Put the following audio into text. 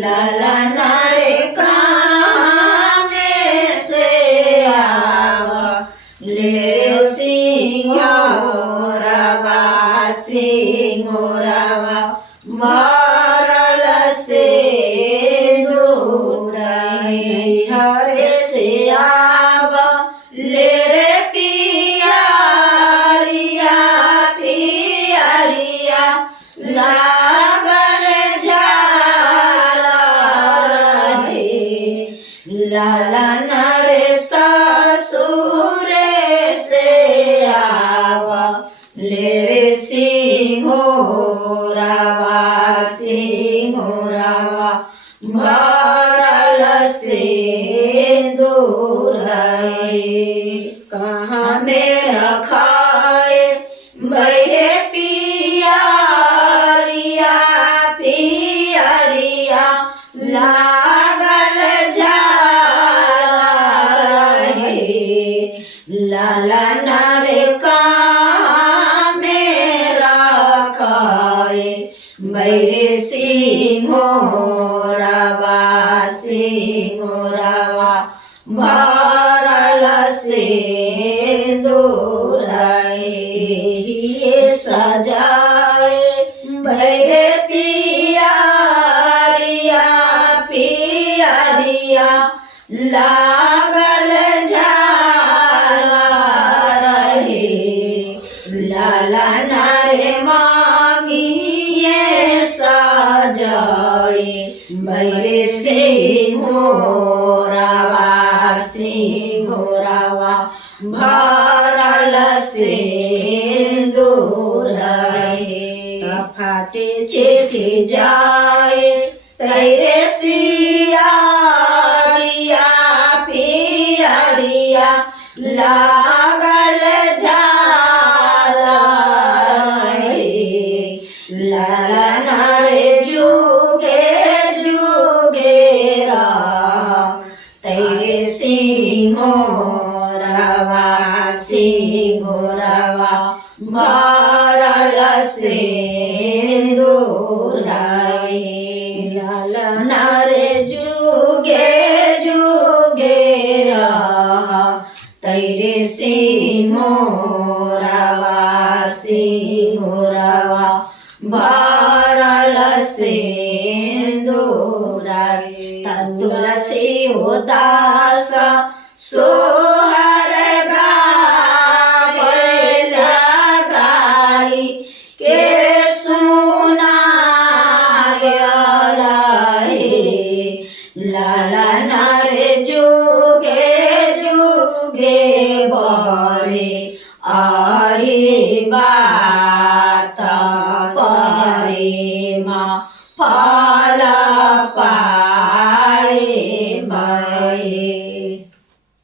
लालना रे कहाँ में से आवा ले सिंगोरवा सिंगोरवा भरल से दूर हरे से आवा ले रे पियरिया पियरिया लागल झाला रे लालना रे ससुरे से आवा ले रे सिंगोरवा सिंगोरवा भरल से दूर कहाँ में रखाए भैया पियरिया पियरिया लागल झाला लालना रे कहाँ में रखाए भैया सिंगोरवा सिंगोरवा भरल से दूर सजाए भैया पियरिया पियरिया लागल झाला लालना रे मांगिए सजाए भैया सिंगोरवा सिंगोरवा भरल से दूर फाटे चिट्ठी जाए तेरे सियरिया पियरिया लागल झाला लालना रे जुगे जुगे तेरे सिंगोरवा सिंगोरवा भरल से दूर लालना रे जुगे जुगे तेरे सिंगोरवा सिंगोरवा भरल से दूर तुलसी उदास सो